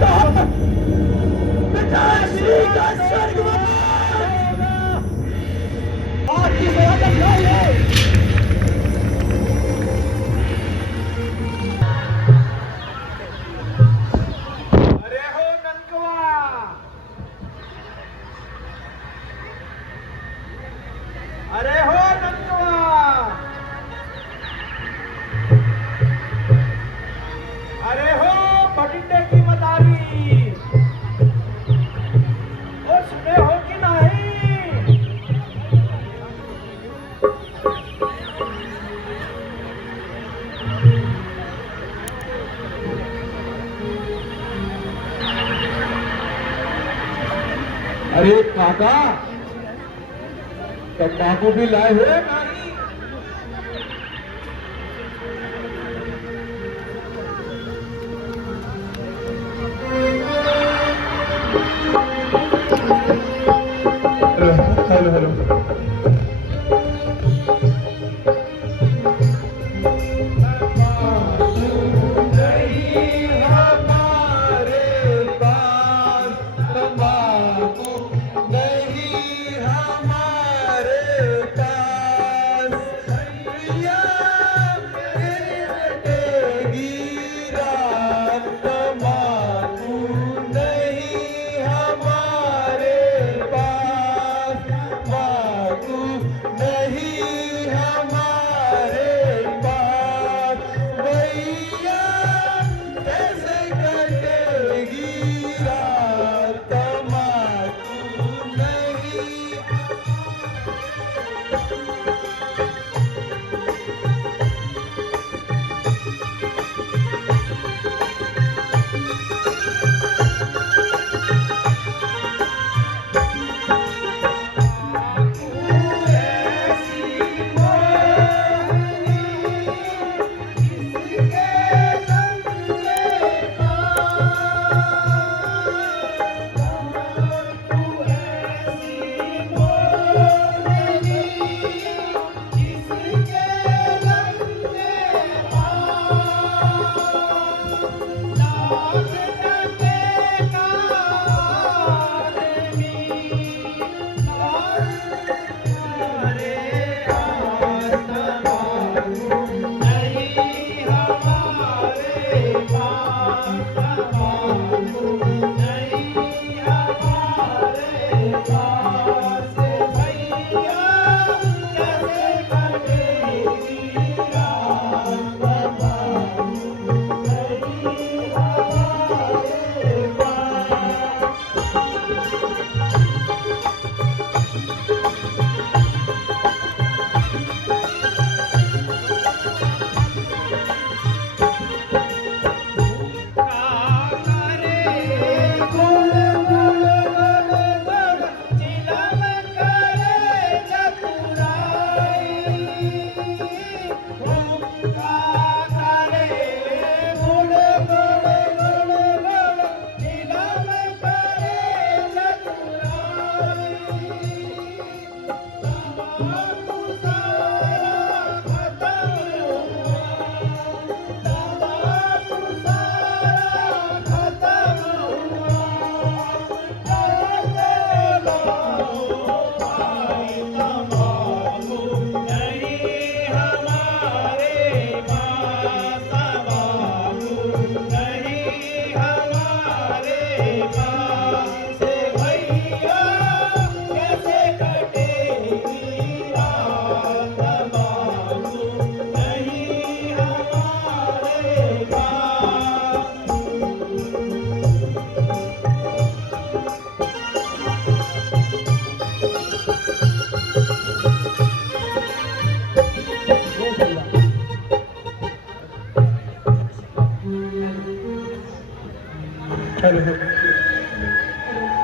तो पिताश्री का स्वर्गवास आपकी सेवा कर रहा है। अरे हो ननकवा, अरे हो ननकवा, अरे हो भटिंडे की मदारी, ओ सुने हो कि नहीं? अरे काका, तंबाकू भी लाए हो नहीं? Hello hello hello.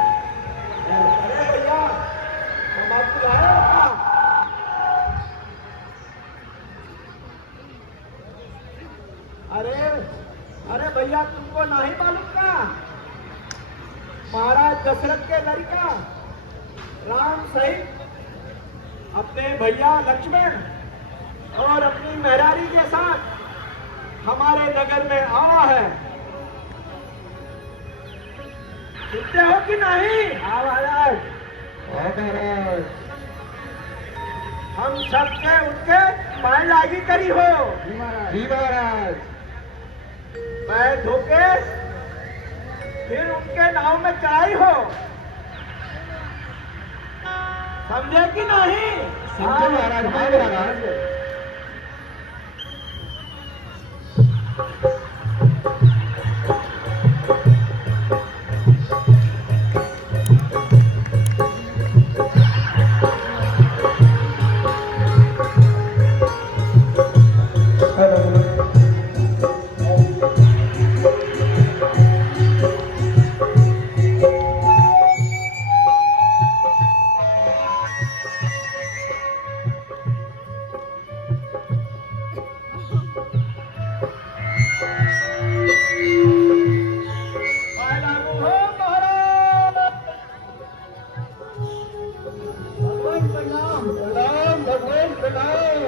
अरे भैया, तंबाकू लाए हो क्या? अरे अरे भैया, तुमको नहीं मालूम का? महाराज दशरथ के लड़का राम सहित अपने भैया लक्ष्मण और अपनी मेहरारी के साथ हमारे नगर में आया है। सुनते हो कि नहीं? हाँ महाराज। हाँ महाराज। हम सबके उनके पाए लागी करी हो, जी महाराज। पैर धोके फिर उनके नाव में चढ़ाई हो, समझे कि नहीं? समझे महाराज। हाँ महाराज। पाए लागू हो महाराज। भगवान प्रणाम। प्रणाम भगवान प्रणाम।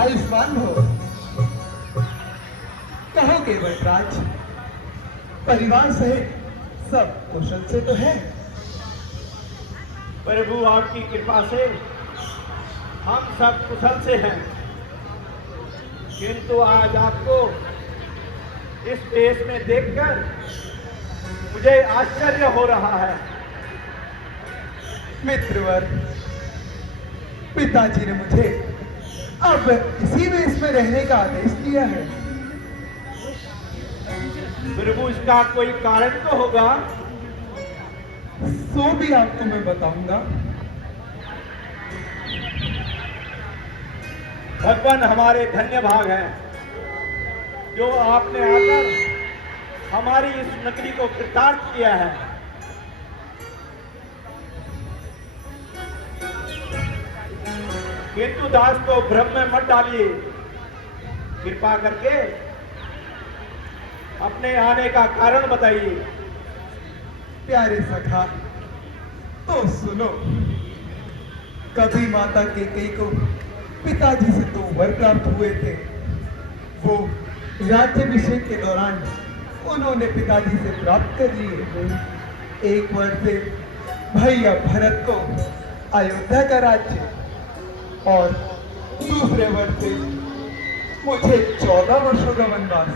आयुष्मान हो। कहो केवलराज, परिवार सहित सब कुशल से तो है? प्रभु आपकी कृपा से हम सब कुशल से हैं, किंतु आज आपको इस देश में देखकर मुझे आश्चर्य हो रहा है। मित्रवर, पिताजी ने मुझे अब इसी देश में रहने का आदेश दिया है। प्रभु इसका कोई कारण तो होगा। सो भी आपको मैं बताऊंगा। भगवान हमारे धन्य भाग हैं जो आपने आकर हमारी इस नगरी को कृतार्थ किया है। किंतु दास को भ्रम में मत डालिए, कृपा करके अपने आने का कारण बताइए। प्यारे सखा, तो सुनो। कभी माता केकई को पिताजी से 2 वर प्राप्त हुए थे। वो राज्याभिषेक के दौरान उन्होंने पिताजी से प्राप्त कर लिए। एक वर से भैया भरत को अयोध्या का राज्य और दूसरे वर से मुझे 14 वर्षों का वनवास।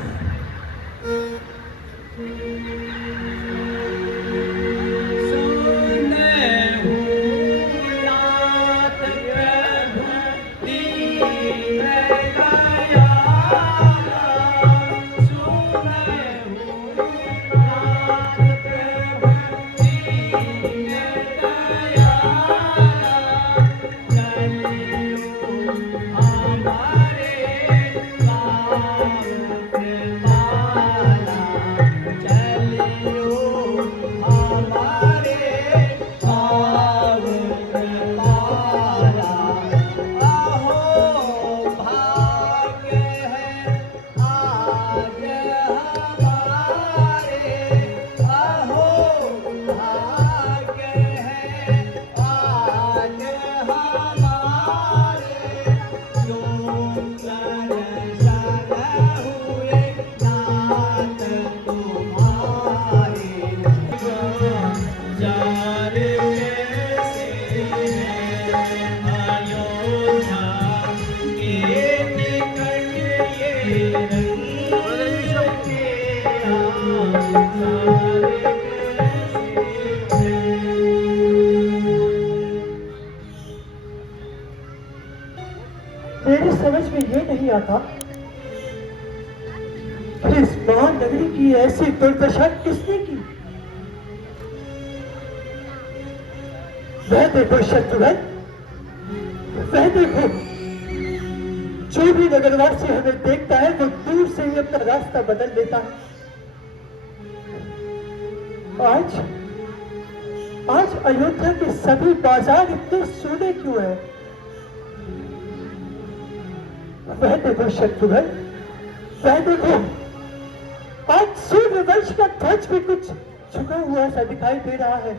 मेरी समझ में ये नहीं आता कि इस महानगरी की ऐसी दुर्दशा किसने की। वह देखो शत्रुघ्न, वह देखो, जो भी नगरवासी हमें देखता है वो दूर से ही अपना रास्ता बदल लेता है। आज अयोध्या के सभी बाजार इतने सोने क्यों हैं? वह देखो शत्रुघ्न, वह देखो, आज सूर्यवंश का ध्वज भी कुछ झुका हुआ सा दिखाई दे रहा है।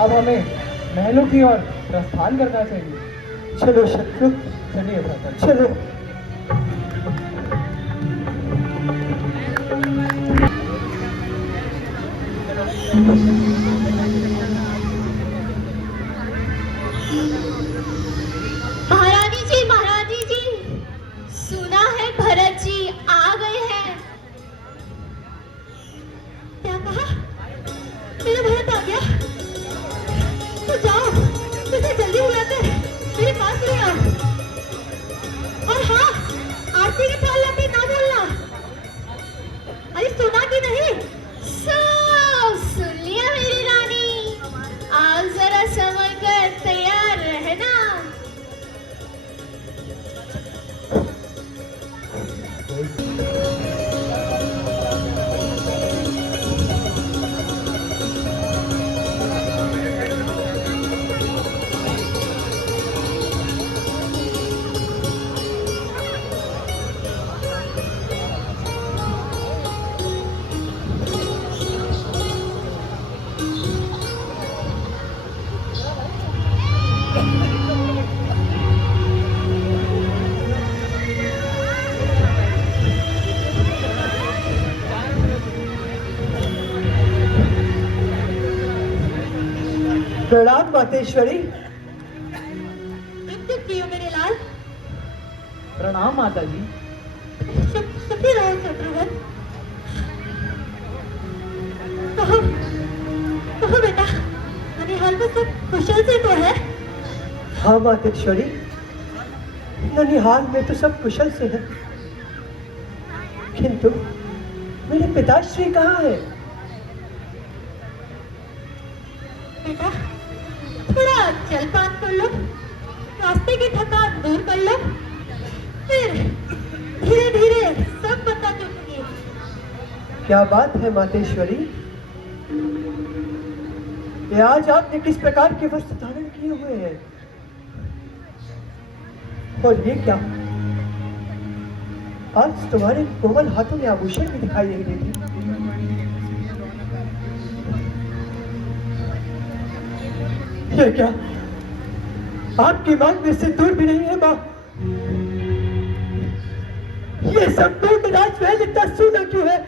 अब हमें महलों की ओर प्रस्थान करना चाहिए। चलो शत्रु, चलिए भ्राता, चलो। महारानी जी, सुना है भरत जी आ गए हैं। क्या कहा? मेरा भरत आ गया? तो जाओ, उसे जल्दी बुलाकर मेरे पास ले आओ। और हाँ, आरती की थाल लाके ना भूलना। अरे सुना कि नहीं? सुन लिया मेरी रानी। आज जरा संभल कर तैयार रहना। प्रणाम मातेश्वरी। क्यों मेरे लाल? प्रणाम माता जी। सुखी रहो शत्रुघ्न। कहो बेटा, ननिहाल में सब कुशल से तो है? हाँ मातेश्वरी, ननिहाल में तो सब कुशल से है, किंतु मेरे पिताश्री कहाँ है? बेटा, थोड़ा जलपान कर लो, रास्ते की थकान दूर कर लो, फिर धीरे धीरे सब बता दूंगी। क्या बात है मातेश्वरी, ये आज आपने किस प्रकार के वस्त्र धारण किए हुए हैं? और ये क्या, आज तुम्हारे कोमल हाथों में आभूषण भी दिखाई नहीं देती। ये क्या, आपकी मांग में सिंदूर भी नहीं है मां? ये सब टूट राजमहल इतना सूना क्यों है?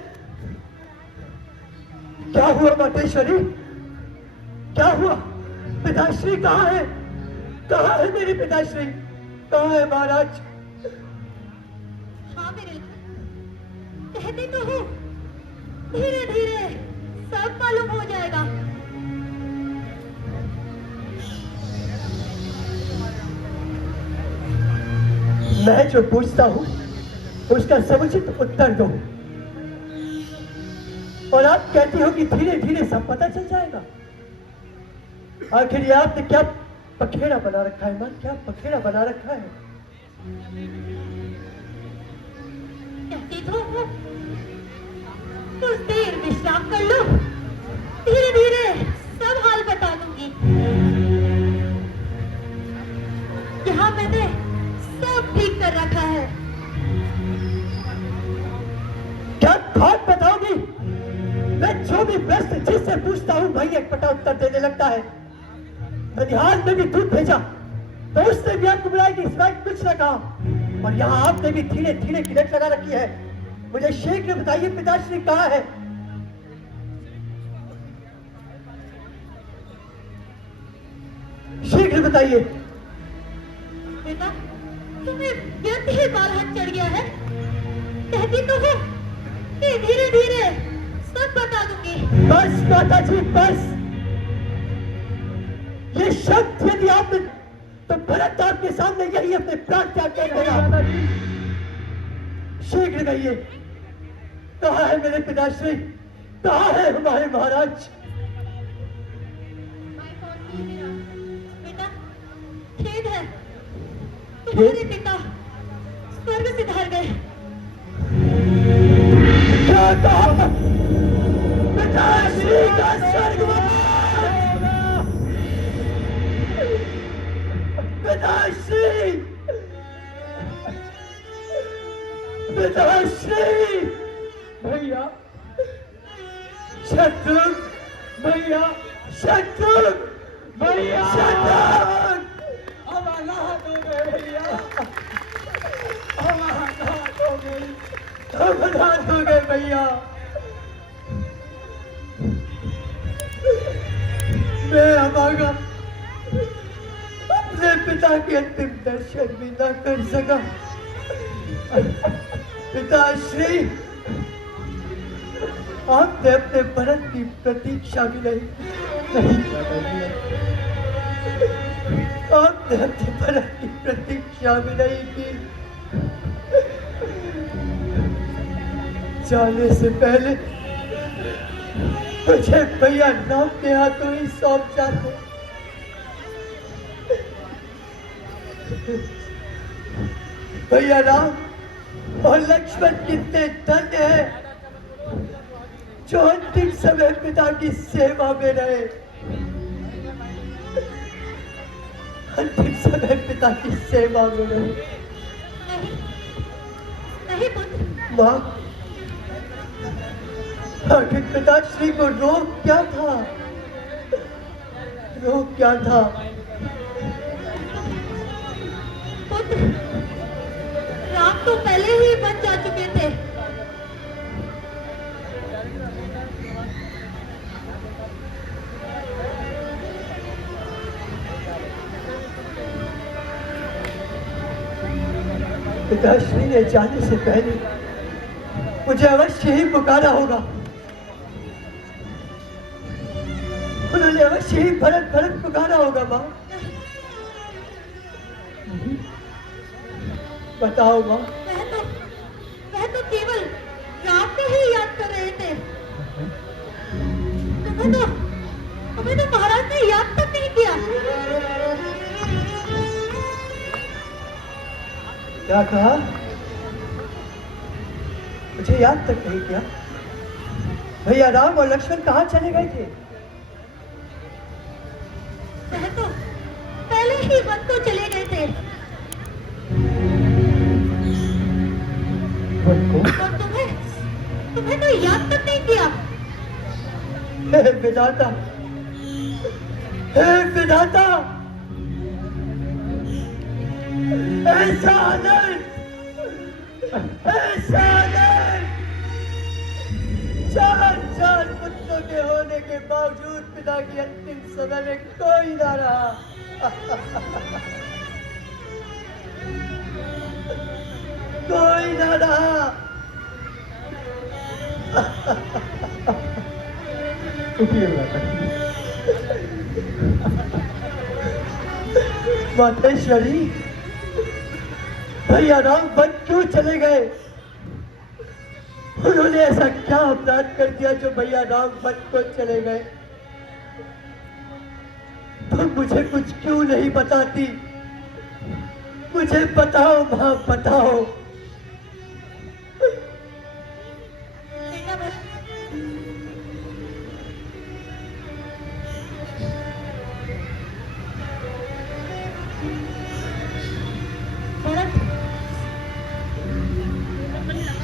क्या हुआ मातेश्वरी, क्या हुआ? पिताश्री कहाँ है? कहाँ है मेरे पिताश्री? कहाँ है महाराज? हाँ मेरे कहती तो हूँ, धीरे धीरे सब मालूम हो जाएगा। मैं जो पूछता हूँ उसका समुचित उत्तर दो, और आप कहती हो कि धीरे धीरे सब पता चल जाएगा। आखिर ये आपने क्या पखेड़ा बना रखा है मां? क्या पखेड़ा बना रखा है? कहती तो हूँ, कुछ देर विश्राम कर लो, धीरे धीरे सब हाल बता दूंगी। यहाँ मैंने सब ठीक कर रखा है। क्या खाट बताओगी? मैं जो भी प्रश्न जिससे पूछता हूँ भाई एक पटा उत्तर देने लगता है। ननिहाल में भी दूध भेजा तो उसने भी आपको बुलाया कि इस बात कुछ न कहा, और यहाँ आपने भी धीरे धीरे गिरफ्त लगा रखी है। मुझे शीघ्र बताइए पिताश्री कहाँ है? शीघ्र बताइए। बेटा, तुम्हें व्यर्थ ही बाल हाथ चढ़ गया है। कहती तो हूँ कि धीरे धीरे सब बता दूंगी। बस माता जी बस, ये शब्द यदि आपने तो भरत आपके सामने यही अपने प्राण त्याग कर देगा। शीघ्र कहिए, कहाँ है मेरे पिताश्री? कहाँ है हमारे महाराज? बेटा, खेद है, तुम्हारे पिता स्वर्ग सिधार गए। क्या कहा? पिताश्री का स्वर्गवास! पिताश्री, पिताश्री, भैया शत्रुघ्न, भैया शत्रुघ्न, भैया शत्रुघ्न, हम अनाथ हो गए भैया, हम अनाथ हो गए, हम अनाथ हो गए भैया। मैं अभागा अपने पिता के अंतिम दर्शन भी न कर सका। पिताश्री, आपने अपने भरत की प्रतीक्षा भी नहीं आपने अपने भरत की प्रतीक्षा भी नहीं की। जाने से पहले मुझे भैया राम के हाथों ही सौंप जाते। भैया राम और लक्ष्मण कितने धन्य हैं जो अंतिम समय पिता की सेवा में रहे, अंतिम समय पिता की सेवा में रहे। नहीं पुत्र, माँ, आखिर पिताश्री को रोग क्या था? रोग क्या था? पुत्र, राम तो पहले ही बन जा चुके थे। पिताश्री ने जाने से पहले मुझे अवश्य ही पुकारा होगा। उन्होंने अवश्य ही भरत भरत पुकारा होगा। माँ, बताओ माँ। वह तो केवल राम को ही याद कर रहे थे। हमें तो महाराज ने याद तक नहीं किया। क्या कहा? मुझे याद तक नहीं किया? भैया राम और लक्ष्मण कहाँ चले गए थे? वह तो पहले ही वन को चले गए थे। और तुम्हें तो याद तक नहीं किया। हे विधाता, हे विधाता, ऐसा आनंद, ऐसा आनंद, चार पुत्रों के होने के बावजूद पिता की अंतिम समय में कोई ना रहा। कोई ना रहा। मातेश्वरी, भैया राम वन क्यों चले गए? उन्होंने ऐसा क्या अपराध कर दिया जो भैया राम वन को चले गए? तुम मुझे कुछ क्यों नहीं बताती? मुझे बताओ मां, बताओ। बेटा भरत,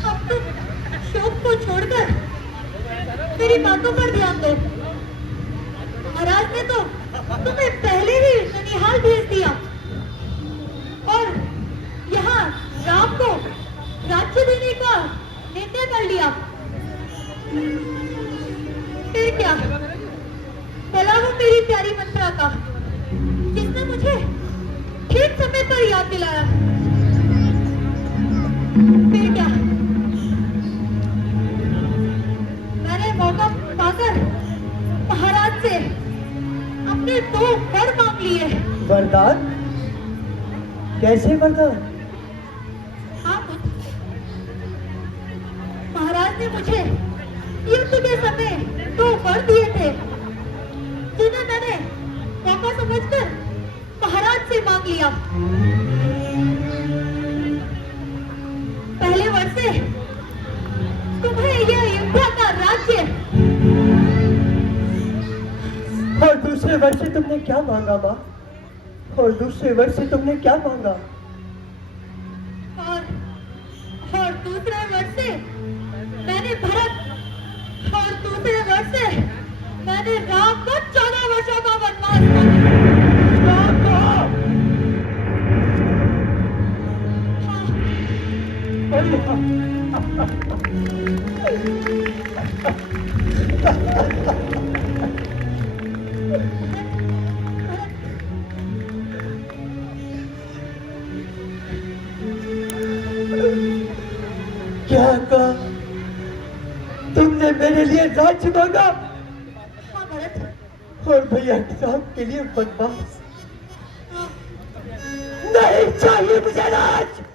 अब तुम शोक को छोड़कर मेरी बातों पर ध्यान दो। महाराज ने तो तुम्हें पहले ही ननिहाल भेज दिया और यहाँ राम को राज्य देने का निर्णय कर लिया। फिर क्या? भला वो मेरी प्यारी मंत्रा का जिसने मुझे ठीक समय पर याद दिलाया। फिर क्या? मैंने मौका पाकर महाराज से अपने 2 वर मांग लिए। वरदान? कैसे वरदान? हाँ पुत्र, महाराज ने मुझे युद्ध के समय 2 वर दिए थे जिन्हें मैंने मौका समझकर महाराज से मांग लिया। पहले वर से तुम्हें यह युद्ध का राज्य और दूसरे वर से तुमने क्या मांगा माँ? और दूसरे वर्ष से तुमने क्या मांगा? और दूसरे वर्ष से मैंने भरत और दूसरे वर्ष से मैंने राम को 14 वर्षों का वनवास मांगा। क्या कहा? तुमने मेरे लिए राज्य मांगा हाँ भरत। और भैया राम के लिए वनवास? नहीं चाहिए मुझे राज।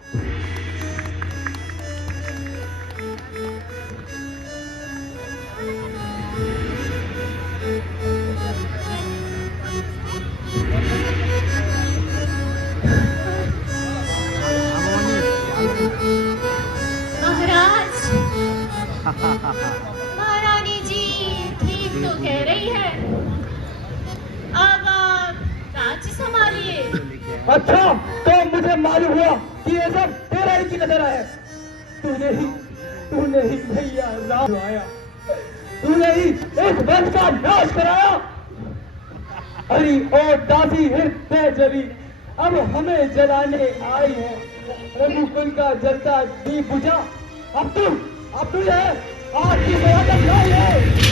महाराज, महारानी जी ठीक तो कह रही है। अब आप राज्य संभालिए। अच्छा, तो मुझे मालूम हुआ कि ये सब तेरा ही की नजर है। तूने ही भैया राम आया, तूने ही इस वंश का नाश कराया। हरी और दासी हृदय जली, अब हमें जलाने आई है। रघुकुल का जलता दीप बुझा, अब तू है आग की मदद लाई है।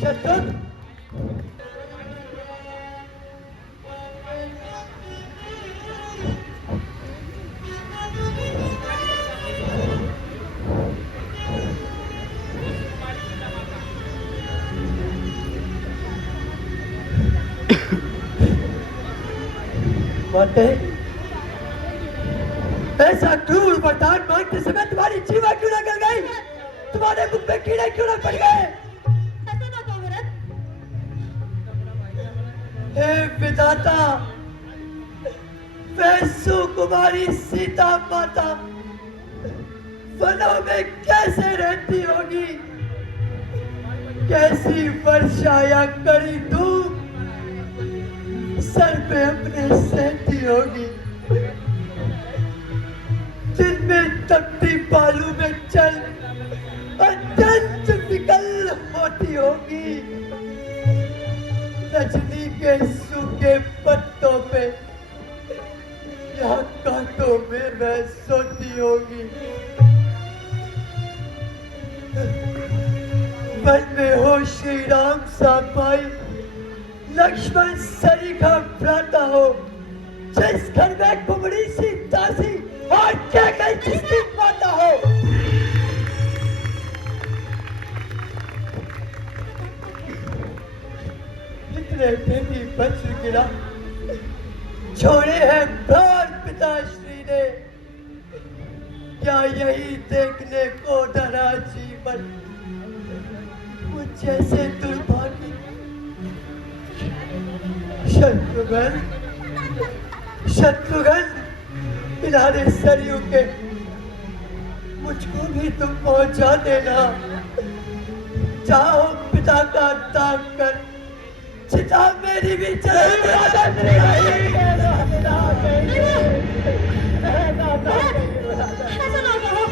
शत्रुघ्न, माते, ऐसा क्रूर वरदान मांगते समय तुम्हारी जीवा क्यों ना गल गई? तुम्हारे मुख में कीड़े क्यों ना पड़ गए? ऐसा ना कहो भरत। हे विधाता, वह सुकुमारी सीता माता वनों में कैसे रहती होगी? कैसी वर्षा या कड़ी धूप सर पे अपने सहती होगी? दिन में तपती बालू में चल अत्यंत विकल होती होगी। रजनी के सूखे पत्तों पे या कांटों में वह सोती होगी। वन में हो श्री राम सा भाई, लक्ष्मण सरीखा भ्राता हो, जिस घर में कुमड़ी सी दासी और क्या कहीं जिसकी माता हो। इतने पे भी वज्र गिरा, छोड़े हैं प्राण पिताश्री ने, क्या यही देखने को डरा जीवन मुझ जैसे दुर्भागी? शत्रुघ्न, शत्रुघ्न, किनारे सरयू के मुझको भी तुम पहुंचा देना। जाओ पिता का त्याग कर, चिता मेरी भी ऐसा ना कहो।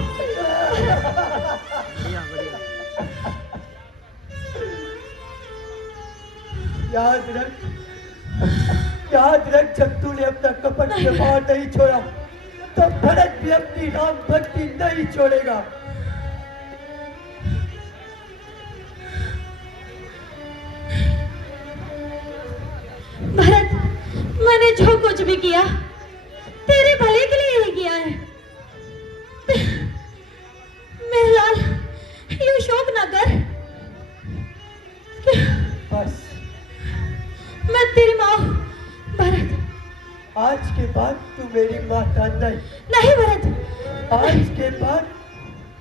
याद रख, जब तूने अपना कपट व्यवहार नहीं छोड़ा तो भरत भी अपनी राम भक्ति नहीं छोड़ेगा। भरत, मैंने जो कुछ भी किया तेरे भले के लिए ही किया है। मेरे लाल, यूं शोक ना कर। बस मैं तेरी माँ हूँ भरत। आज के बाद तू मेरी माता नहीं। नहीं भरत। आज के बाद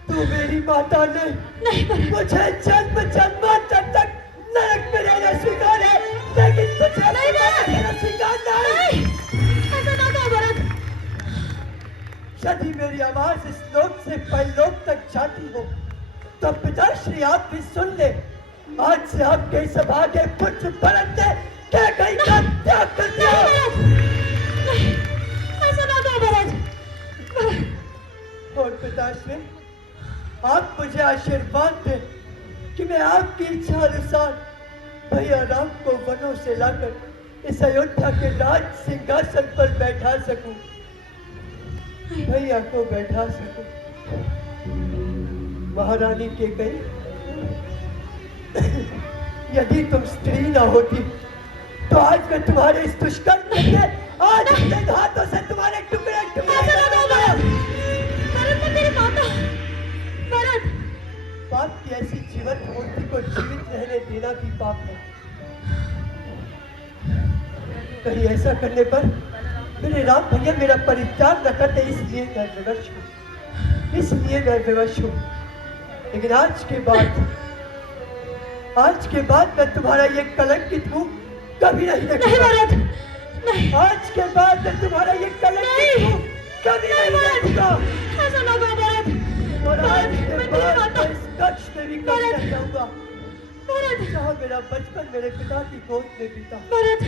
तू मेरी माता नहीं। नहीं भरत। मुझे जन्म जन्मांतर तक नरक में रहना स्वीकार है, लेकिन तुझे नहीं भरत। रहना स्वीकार नहीं। ऐसा ना कहो भरत। यदि मेरी आवाज इस लोक से परलोक तक जाती हो तो पिताश्री आप भी सुन ले। आज से आपके सभा के पुत्र भरत ने क्या कहीं का त्याग कर दिया। नहीं, ऐसा ना कहो भरत। और पिताश्री, आप मुझे आशीर्वाद दें कि मैं आपकी इच्छा अनुसार भैया राम को वनों से लाकर इस अयोध्या के राज सिंहासन पर बैठा सकूं, भैया को बैठा सकूं। महारानी के कई यदि तुम स्त्री ना होती तो आज मैं तुम्हारे इस दुष्कर्म करके आज अपने हाथों से तुम्हारे टुकड़े टुकड़े कर दूंगा। भरत, मैं तेरी माता। भरत, पाप की ऐसी जीवन मूर्ति को जीवित रहने देना भी पाप है। कहीं ऐसा करने पर मेरे राम भैया मेरा परित्याग न करते, इसलिए मैं विवश हूँ, इसलिए मैं विवश हूँ। लेकिन आज के बाद मैं तुम्हारा ये कलंकित हूँ कभी नहीं नहीं देखूंगा। भरत, नहीं। आज के बाद मैं तुम्हारा ये कलंकित हूँ कभी नहीं देखूंगा। ऐसा ना कहो भरत। और आज भरत, के मैं तेरी बाद माता। मैं इस कक्ष में भी कभी भरत। नहीं जाऊंगा भरत, जहाँ मेरा बचपन मेरे पिता की गोद में बीता। भरत,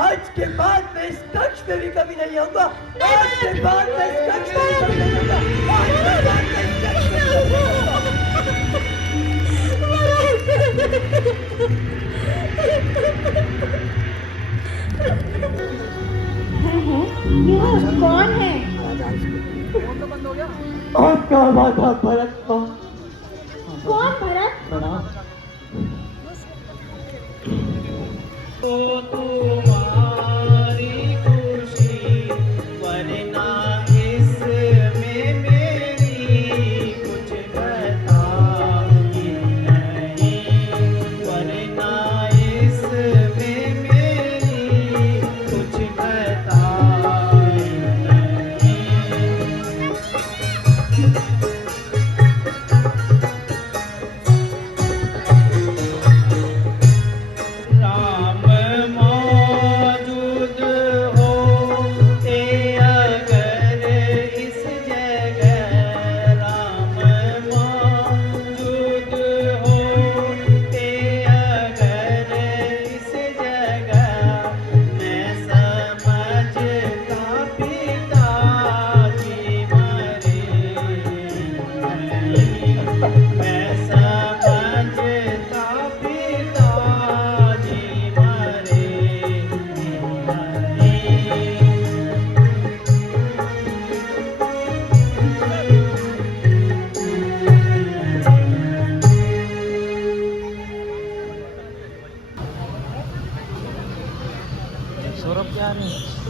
आज के बाद मैं इस कक्ष में भी कभी नहीं आऊंगा। नहीं, आज के बाद मैं इस कक्ष में भी कभी नहीं आऊंगा। आज के बाद मैं इस कक्ष में भी कभी नहीं आऊंगा। ये कौन है? आपका वादा भरत मां। कौन भरत?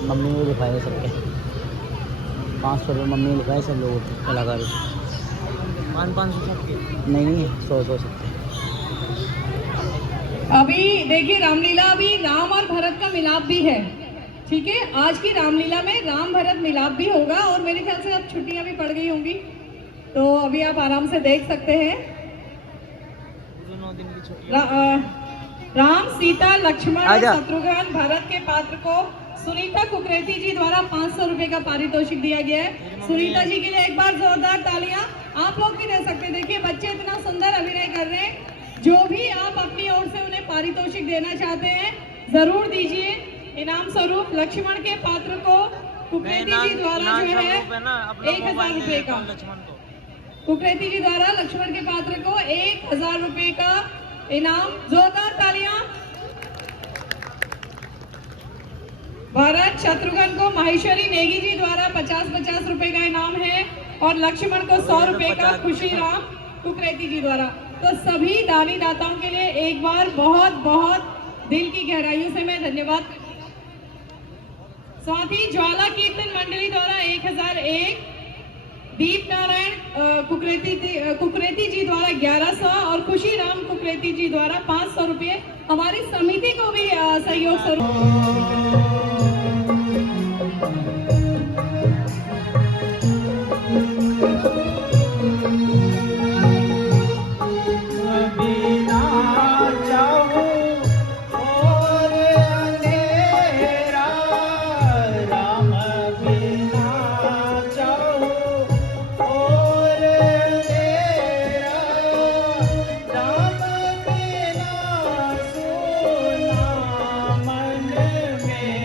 मम्मी ने लिखाए सबके 500 रुपये मम्मी ने लिखाए सब लोगों के कलाकार 500 सबके नहीं 100 सबके। अभी देखिए रामलीला, अभी राम और भरत का मिलाप भी है, ठीक है। आज की रामलीला में राम भरत मिलाप भी होगा और मेरे ख्याल से अब छुट्टियां भी पड़ गई होंगी, तो अभी आप आराम से देख सकते हैं। 9 दिन की छुट्टी। राम, सीता, लक्ष्मण, शत्रुघ्न, भरत के पात्र को सुनीता कुकरेती जी द्वारा 500 रुपए का पारितोषिक दिया गया है। सुनीता जी के लिए एक बार जोरदार तालियां। आप लोग भी दे सकते हैं। देखिए बच्चे इतना सुंदर अभिनय कर रहे हैं। जो भी आप अपनी ओर से उन्हें पारितोषिक देना चाहते हैं जरूर दीजिए। इनाम स्वरूप लक्ष्मण के पात्र को कुकरेती जी द्वारा जो है 1000 रुपए का, कुकरेती जी द्वारा लक्ष्मण के पात्र को 1000 रुपए का इनाम। जोरदार तालियां। भरत शत्रुघ्न को माहेश्वरी नेगी जी द्वारा 50-50 रुपए का इनाम है और लक्ष्मण को 100 रुपए का खुशी राम कुकरेती जी द्वारा। तो सभी दानी दाताओं के लिए एक बार बहुत बहुत दिल की गहराइयों से मैं धन्यवाद। साथ ही ज्वाला कीर्तन मंडली द्वारा 1001, दीप नारायण कुकरेती जी द्वारा 1100 और खुशी राम कुकरेती जी द्वारा 500 रुपये हमारी समिति को भी सहयोग स्वरूप। में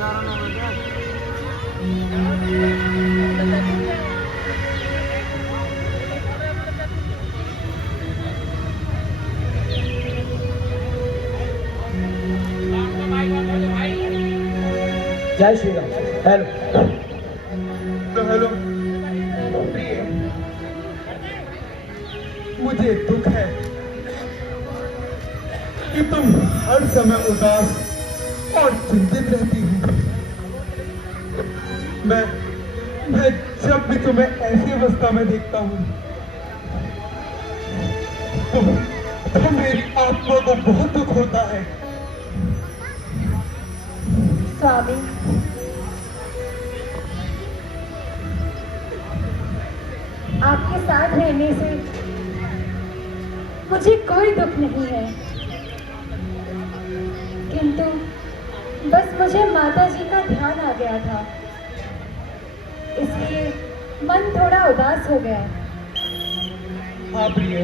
जय श्री राम। हेलो हेलो प्रिय, मुझे दुख है कि तुम हर समय उदास और चिंतित रहती हो। मैं जब भी तुम्हें ऐसी अवस्था में देखता हूँ तो मेरी आत्मा को बहुत दुख होता है। स्वामी, आपके साथ रहने से मुझे कोई दुख नहीं है, किंतु बस मुझे माता जी का ध्यान आ गया था, इसलिए मन थोड़ा उदास हो गया। हाँ प्रिय,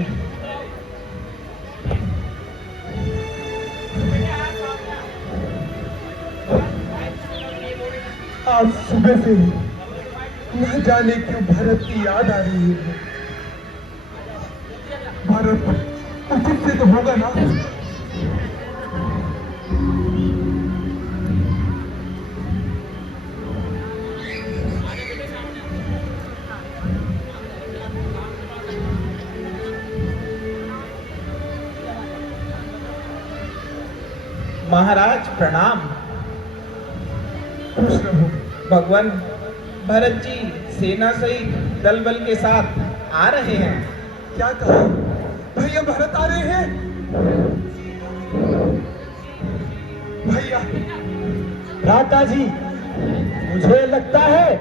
आज सुबह से न जाने क्यों भारत की याद आ रही है। भारत उचित से तो होगा ना? महाराज प्रणाम। खुश रहो। भगवान भरत जी सेना सहित दल बल के साथ आ रहे हैं। क्या कहा? भैया भारत आ रहे हैं? भैया, भ्राता जी, मुझे लगता है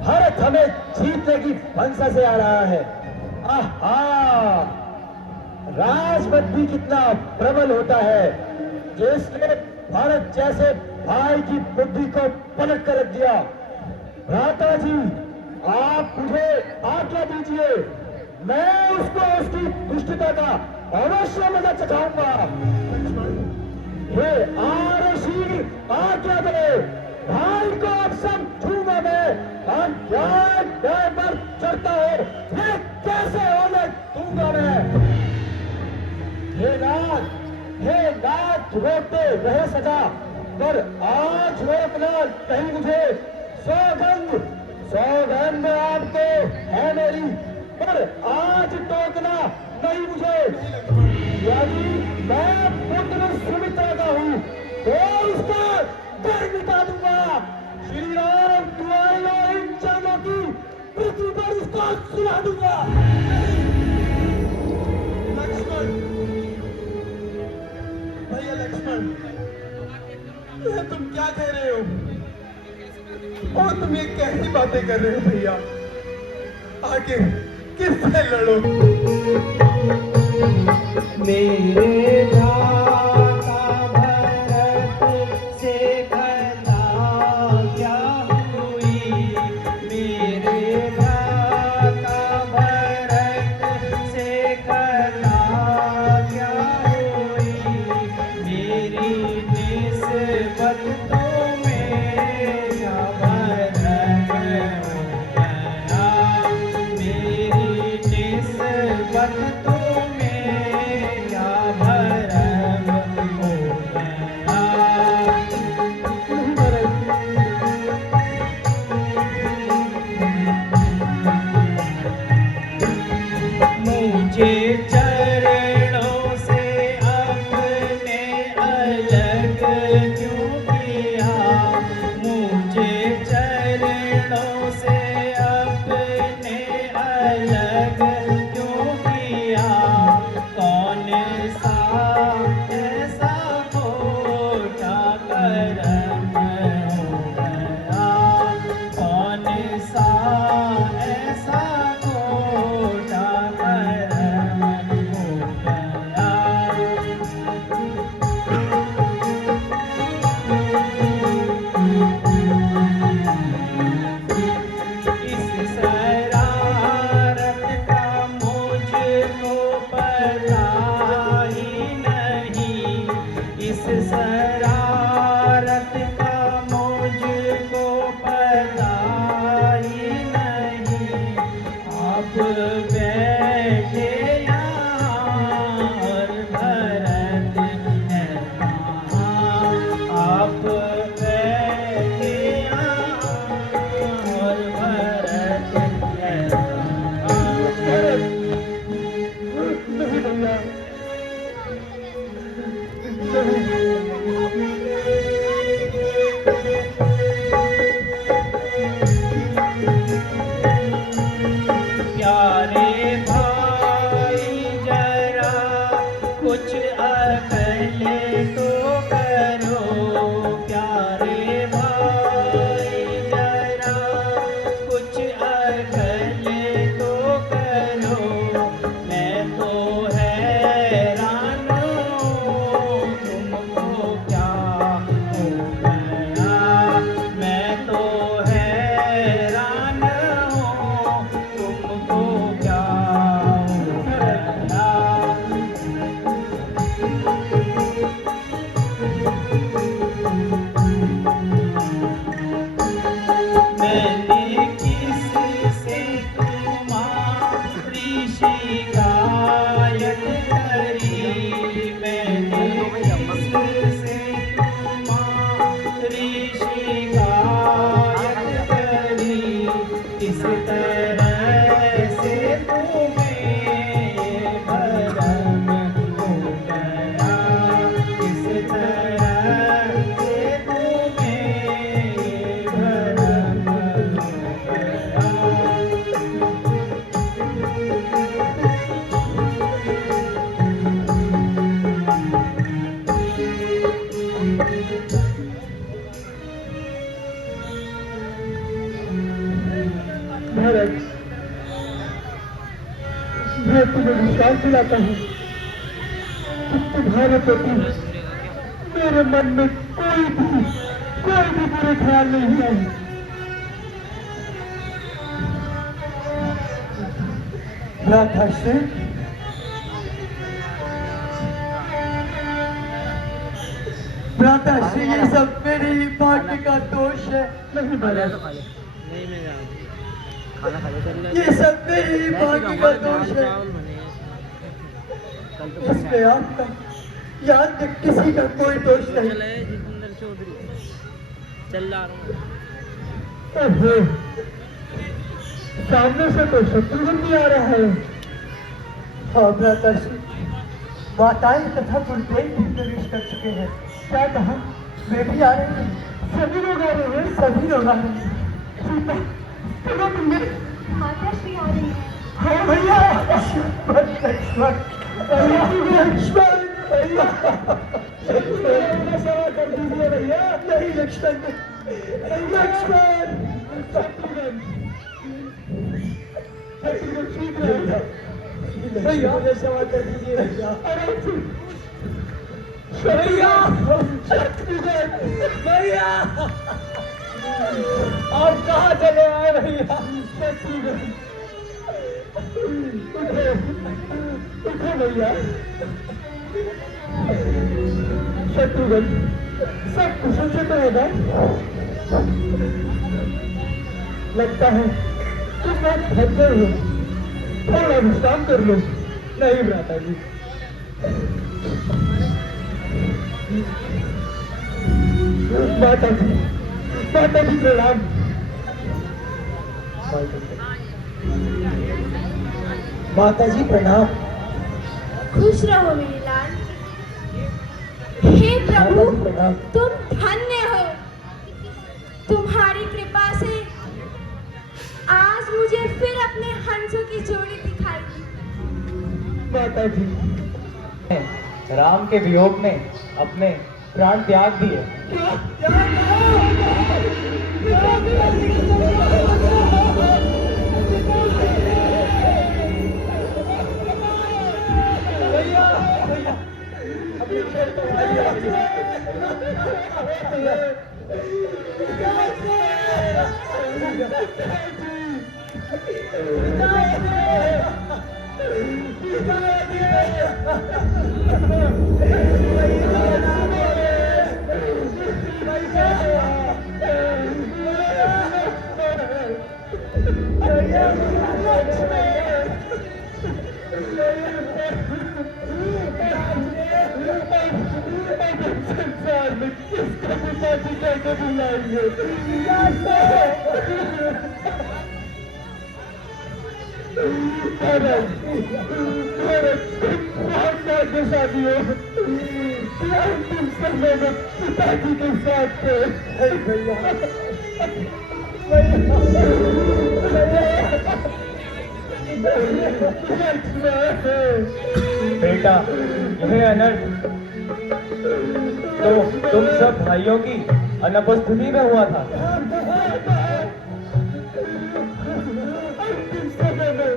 भारत हमें जीतने की मंशा से आ रहा है। आहा, राजमत भी कितना प्रबल होता है, जिसने भारत जैसे भाई की बुद्धि को पलट कर रख दिया। भ्राता जी, आप मुझे आज्ञा दीजिए, मैं उसको उसकी दुष्टता का अवश्य मजा चखाऊंगा। हे आरसी, आज्ञा दे, भाई को अब समझूंगा मैं। अन्याय न्याय पर चढ़ता है, ये कैसे होने दूंगा मैं। हे नाथ रोकते रहे सजा, पर आज रोकना कहीं मुझे। सौगंध आपको है मेरी, पर आज टोकना नहीं मुझे। यदि मैं पुत्र सुमित्रा का हूँ तो उसका डर मिटा दूंगा। श्री राम तुम्हारे इन चरणों की पृथ्वी पर उसको सुना दूंगा। लक्ष्मण, भैया लक्ष्मण, यह तुम क्या कह रहे हो? और तुम ये कैसी बातें कर रहे हो भैया? आगे किससे लड़ो? मेरे भ्राता भरत से घना क्या हुई। मेरे भ्राता भरत से घना क्या हुई। मेरी निस्बत तो मेरा भरत हो गया। मेरी निस्बत तो मेरा भरत तुम्हें विश्वास दिलाता हूँ कि तुम्हारे प्रति मेरे मन में कोई भी बुरे ख्याल नहीं आए। राधाश्री, भ्राताश्री, ये सब मेरे ही भाग्य का दोष है। नहीं महाराज, नहीं मैं खाना खा ले, ये सब मेरे ही भाग्य का दोष है। इसमें आपका यहाँ तक किसी का कोई दोष नहीं। जितेंद्र चौधरी चल रहा हूँ। ओहो, सामने से तो शत्रुघ्न भी आ रहा है। हाँ भ्राताश्री, माताएं तथा गुरुदेव भी प्रवेश कर चुके हैं। क्या कहा? वे भी आ रहे हैं, सभी लोग आ रहे हैं, सभी लोग आ रहे हैं। सीता, सुनो तुमने? माता श्री आ रही है। हाँ भैया, लक्ष्मण, लक्ष्मण भैया, सेवा कर दीजिए भैया। नहीं लक्ष्मण, लक्ष्मण, शत्रुघ्न, शत्रुघ्न भैया, मुझे सेवा कर दीजिए भैया। अरे भैया, शत्रुघ्न भैया, आप कहाँ चले आए भैया? शत्रुघ्न, उठो भैया। शत्रुघ्न, सब कुशल से तो होगा? लगता है तुम बहुत थक गए हो, थोड़ा विश्राम कर लो। नहीं भ्राता जी, माता जी प्रणाम। माता जी प्रणाम। खुश रहो मेरे लाल। हे प्रभु, प्रणाम। तुम धन्य हो। तुम्हारी कृपा से आज मुझे फिर अपने हंसों की जोड़ी दिखाई दी। माता जी, राम के वियोग में अपने प्राण त्याग दिए। संसार में किसको पिता जी कहकर बुलाएंगे? शादी हो अंतिम समय में पिताजी के साथ बेटा, यह अनर्थ तो तुम सब भाइयों की अनुपस्थिति में हुआ था। अंतिम समय में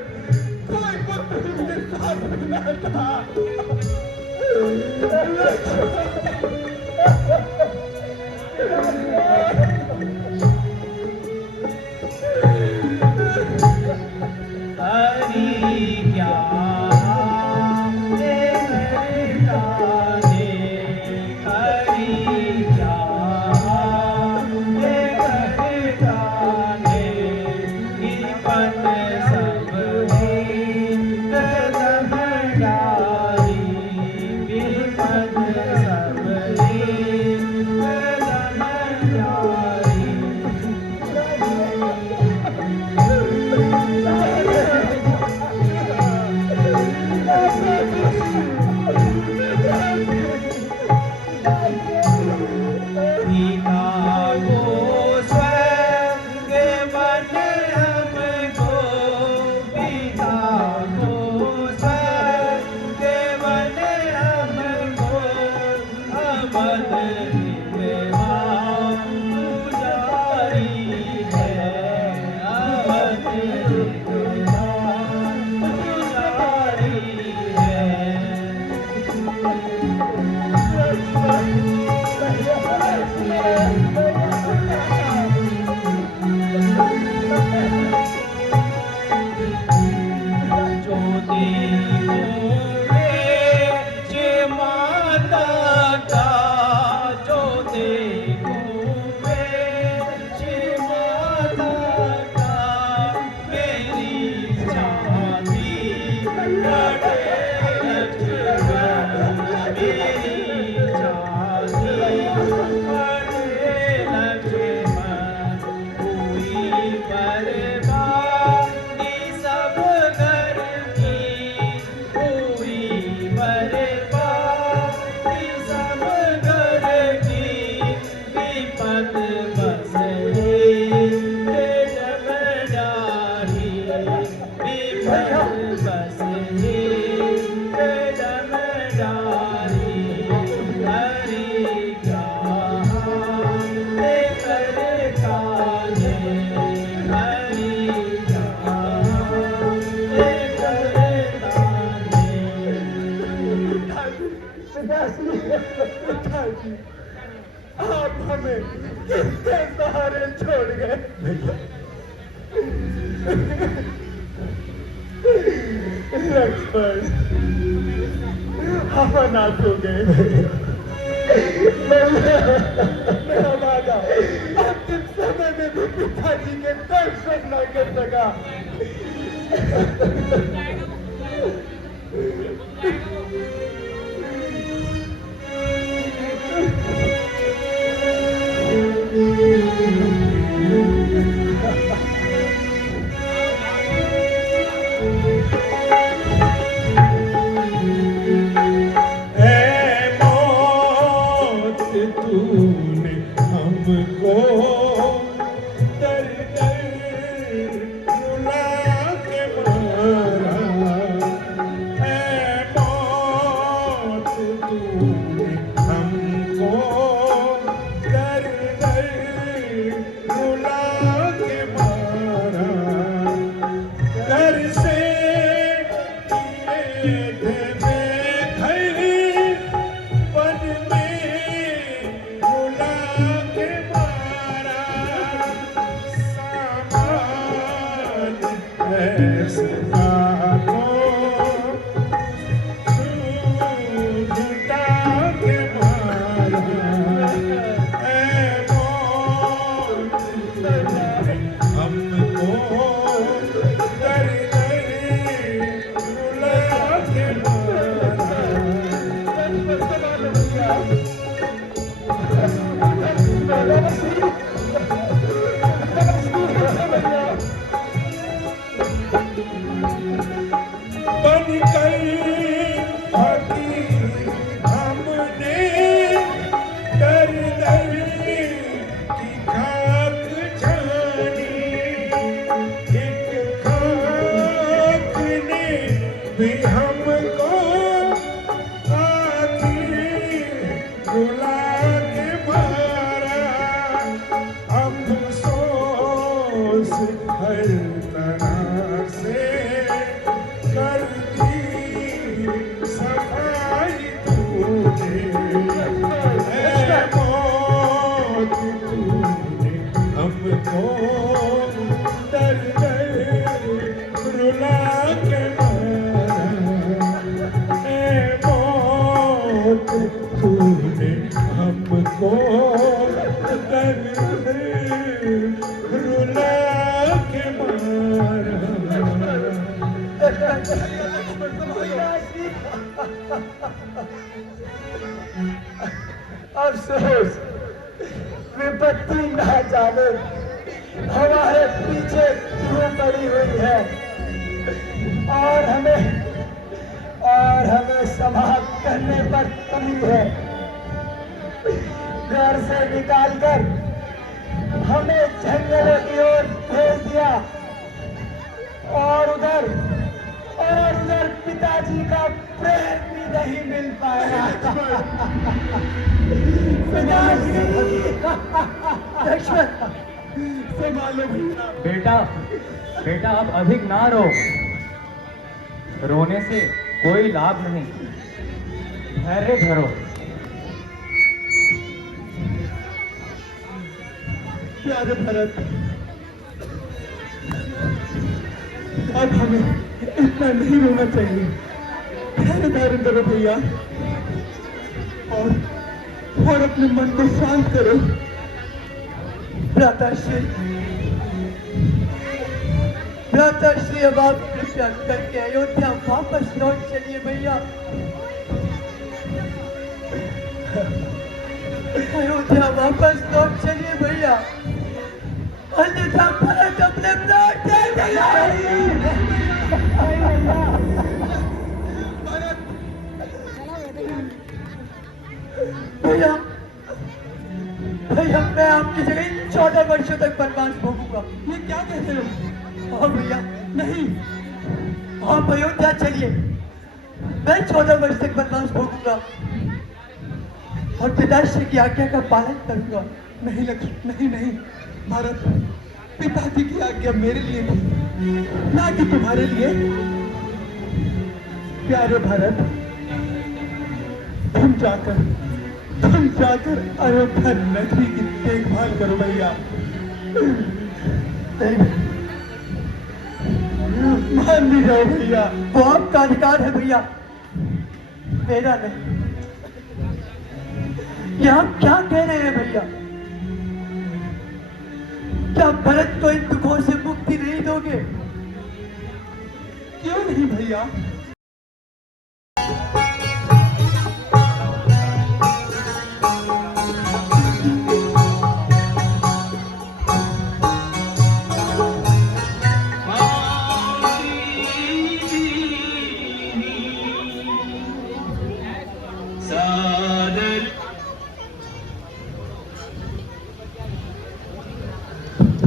कोई पुत्र उनके साथ न था। विपद बसे जब जाही विपद बसे जब जाही हरि जहाँ कर काहे हरि जहाँ कर पिताजी, आप हमें किसके सहारे छोड़ गए? लक्ष्मण, हम अनाथ हो गए। मेरा वादा अंतिम समय में भी पिताजी के दर्शन न कर सका। अफसोस, विपत्ति न जाने हमारे पीछे क्यों पड़ी हुई है और हमें समाप्त करने पर कमी है। घर से निकालकर हमें जंगलों की ओर भेज दिया और उधर पिताजी का प्रेम भी नहीं मिल पाया। लक्ष्मण, संभालो भैया। बेटा अब अधिक ना रो। रोने से कोई लाभ नहीं, धैर्य धरो। प्यारे भरत, अब हमें इतना नहीं रोना चाहिए। धैर्य धरो भैया और अपने मन को शांत करो। भ्राताश्री, अब आप कृपया करके अयोध्या वापस लौट चलिए भैया। अयोध्या वापस लौट चलिए भैया, अन्यथा भरत अपने प्राण दे देगा। भैया भैया मैं आपकी जगह 14 वर्षों तक वनवास भोगूंगा। ये क्या कहते हो? हाँ भैया, नहीं, आप अयोध्या चलिए, मैं 14 वर्ष तक वनवास भोगूंगा और पिताश्री की आज्ञा का पालन करूंगा। नहीं लक्ष्मण, नहीं नहीं भरत, पिताजी की आज्ञा मेरे लिए थी, ना कि तुम्हारे लिए। प्यारे भरत, तुम जाकर अयोध्या नगरी की देखभाल करो भैया। मान भी जाओ भैया। वो आपका अधिकार है भैया, मेरा नहीं। ये आप क्या कह रहे हैं भैया? क्या भरत को इन दुखों से मुक्ति नहीं दोगे? क्यों नहीं भैया?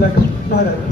लक्ष्मण भरत,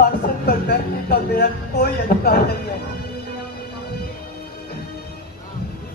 आसन पर बैठने का मेरा कोई अधिकार नहीं है।